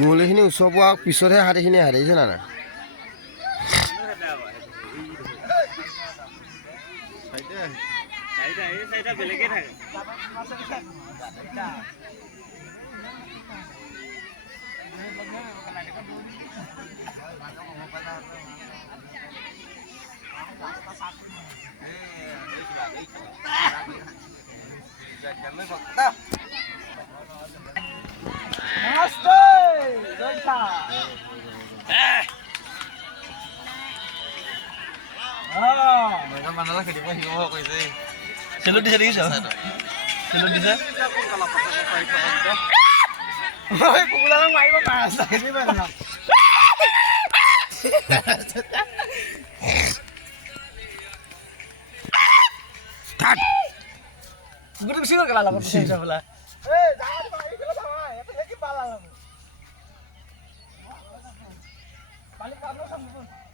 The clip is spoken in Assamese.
মুহলীখিনি ওচৰ পোৱাৰ পিছতহে হাতীখিনি হাৰিছে না নাই Selo di sini sah. Selo di sana. Ôi, cũng là mày mà sai thế mà làm. Gue tuh sih kalau lakukan sih sebelah. Jangan mày itu sama, itu lagi pala. Balik kamu sama.